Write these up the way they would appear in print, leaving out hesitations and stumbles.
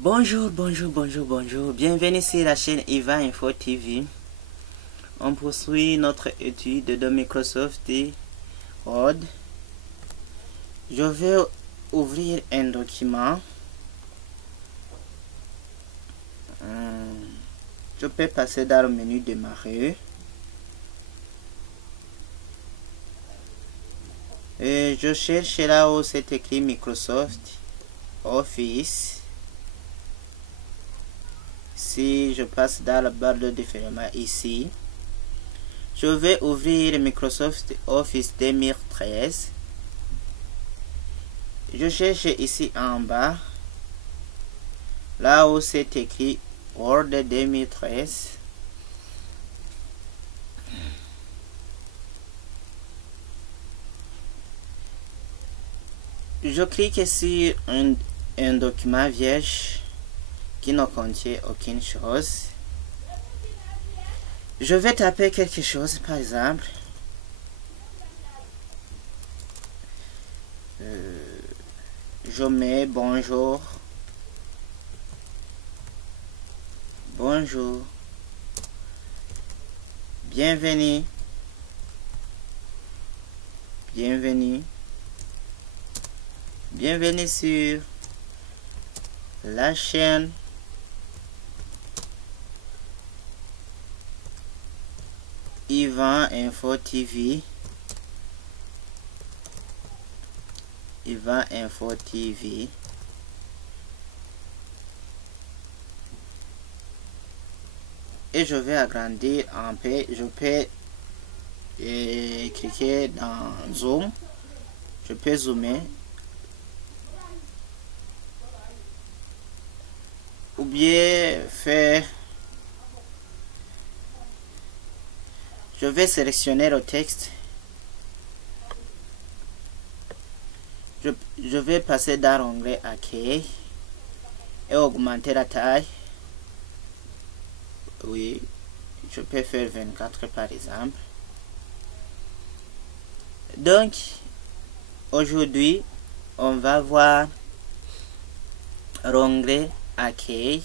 Bonjour, bienvenue sur la chaîne Iva Info TV. On poursuit notre étude de Microsoft Word. Je vais ouvrir un document. Je peux passer dans le menu démarrer. Et je cherche là où c'est écrit Microsoft Office. Si je passe dans la barre de défilement ici, je vais ouvrir Microsoft Office 2013. Je cherche ici en bas, là où c'est écrit Word 2013. Je clique sur un document vierge qui ne contient aucune chose. Je vais taper quelque chose, par exemple. Je mets bonjour. Bonjour. Bienvenue. Bienvenue. Bienvenue sur la chaîne Iva Info TV. Iva Info TV. Et je vais agrandir un peu. Je peux cliquer dans Zoom. Je peux zoomer. Ou bien faire. Je vais sélectionner le texte. Je vais passer dans l'onglet Accueil et augmenter la taille. Oui, je peux faire 24 par exemple. Donc, aujourd'hui, on va voir l'onglet Accueil.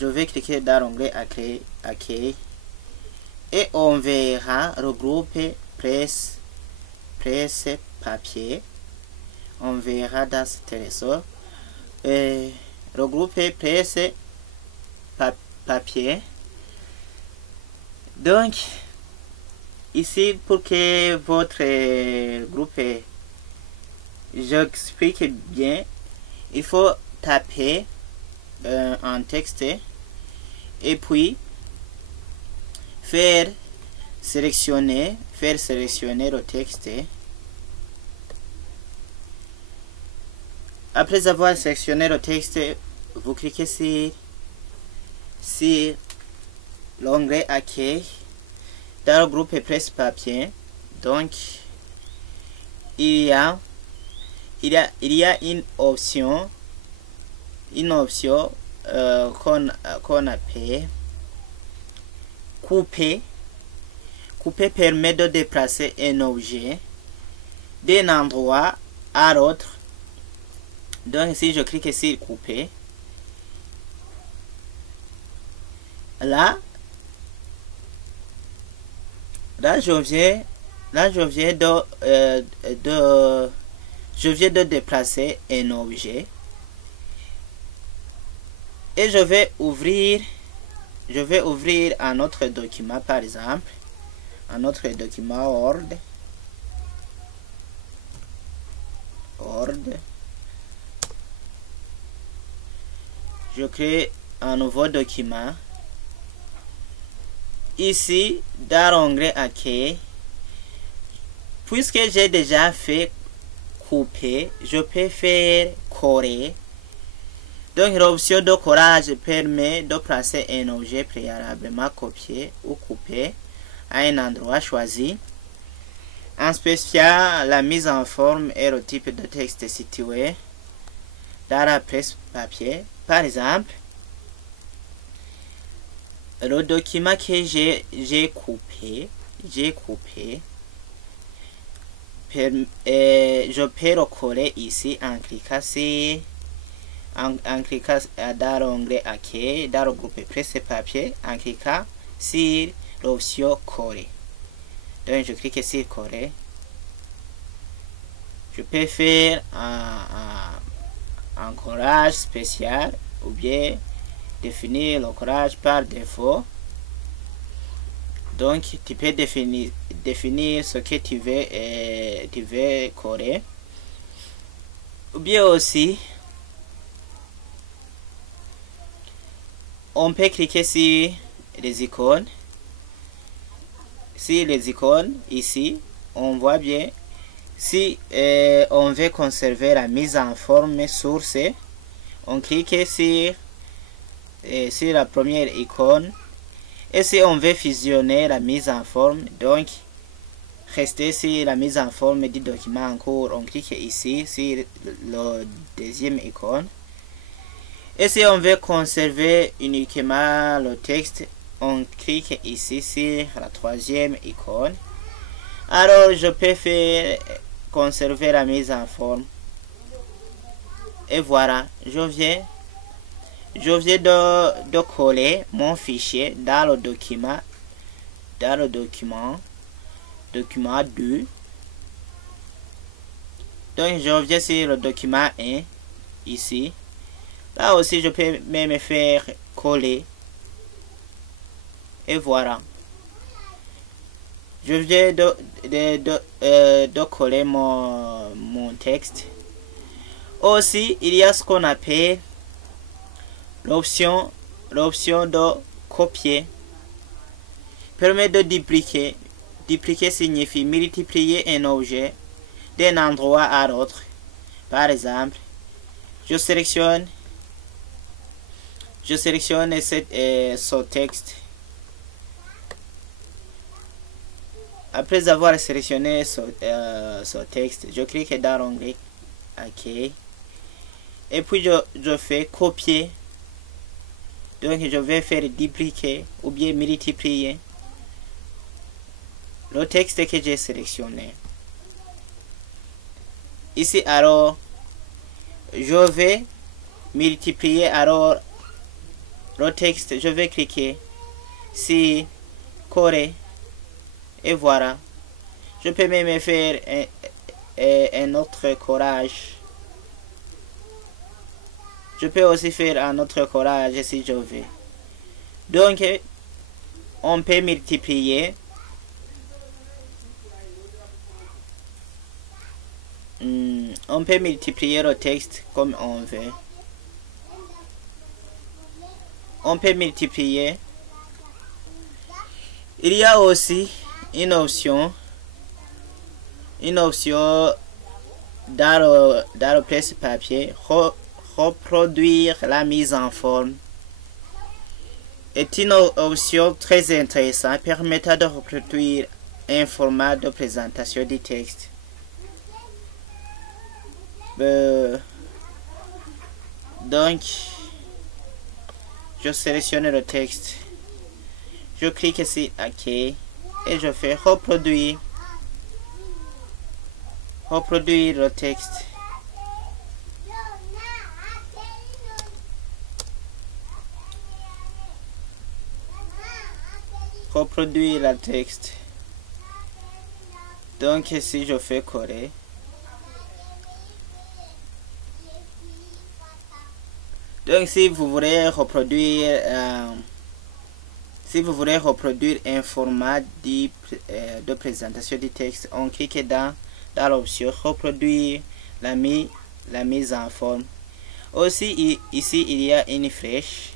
Je vais cliquer dans l'onglet Accueil. Et on verra regrouper presse papier. On verra dans ce trésor. Regrouper presse papier. Donc, ici, pour que votre groupe, j'explique bien, il faut taper un texte et puis faire sélectionner le texte. Après avoir sélectionné le texte, vous cliquez sur l'onglet Accueil dans le groupe presse papier. Donc il y a une option qu'on appelle couper. Couper permet de déplacer un objet d'un endroit à l'autre. Donc si je clique sur couper, là je viens de déplacer un objet et je vais ouvrir un autre document, par exemple un autre document Word. Je crée un nouveau document. Ici dans l'onglet Accueil, puisque j'ai déjà fait couper, je peux faire coller. Donc l'option de collage permet de placer un objet préalablement copié ou coupé à un endroit choisi, en spécifiant la mise en forme et le type de texte situé dans la presse papier. Par exemple, le document que j'ai coupé, je peux le coller ici en cliquant sur en cliquant dans l'onglet OK, dans le groupe presse-papier, en cliquant sur l'option coller. Donc je clique sur coller. Je peux faire un collage spécial ou bien définir le collage par défaut. Donc tu peux définir ce que tu veux coller. Ou bien aussi on peut cliquer sur les icônes. Si les icônes ici, on voit bien. Si on veut conserver la mise en forme source, on clique sur la première icône. Et si on veut fusionner la mise en forme, donc rester sur la mise en forme du document en cours, on clique ici sur le deuxième icône. Et si on veut conserver uniquement le texte, on clique ici sur la troisième icône. Alors je peux faire conserver la mise en forme. Et voilà, je viens de coller mon fichier dans le document 2. Donc je reviens sur le document 1 ici. Là aussi je peux même faire coller. Et voilà. Je viens de coller mon texte. Aussi, il y a ce qu'on appelle l'option de copier. Permet de dupliquer. Dupliquer signifie multiplier un objet d'un endroit à l'autre. Par exemple, je sélectionne ce texte. Après avoir sélectionné ce texte, je clique dans l'onglet OK. Et puis je fais copier. Donc je vais faire dupliquer ou bien multiplier le texte que j'ai sélectionné. Ici alors, je vais multiplier alors le texte. Je vais cliquer sur coller. Et voilà. Je peux même faire un autre collage. Je peux aussi faire un autre collage si je veux. Donc, on peut multiplier. On peut multiplier le texte comme on veut. On peut multiplier. Il y a aussi une option dans le presse-papier, reproduire la mise en forme. Est une option très intéressante permettant de reproduire un format de présentation du texte. Donc, je sélectionne le texte. Je clique sur OK et je fais reproduire le texte. Reproduire le texte. Donc si je fais coller, donc si vous voulez reproduire un format de présentation du texte, on clique dans l'option reproduire la mise en forme. Aussi ici il y a une flèche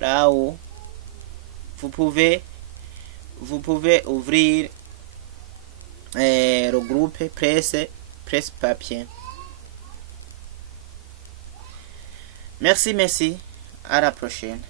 là où vous pouvez ouvrir le groupe presse-papier. Merci, à la prochaine.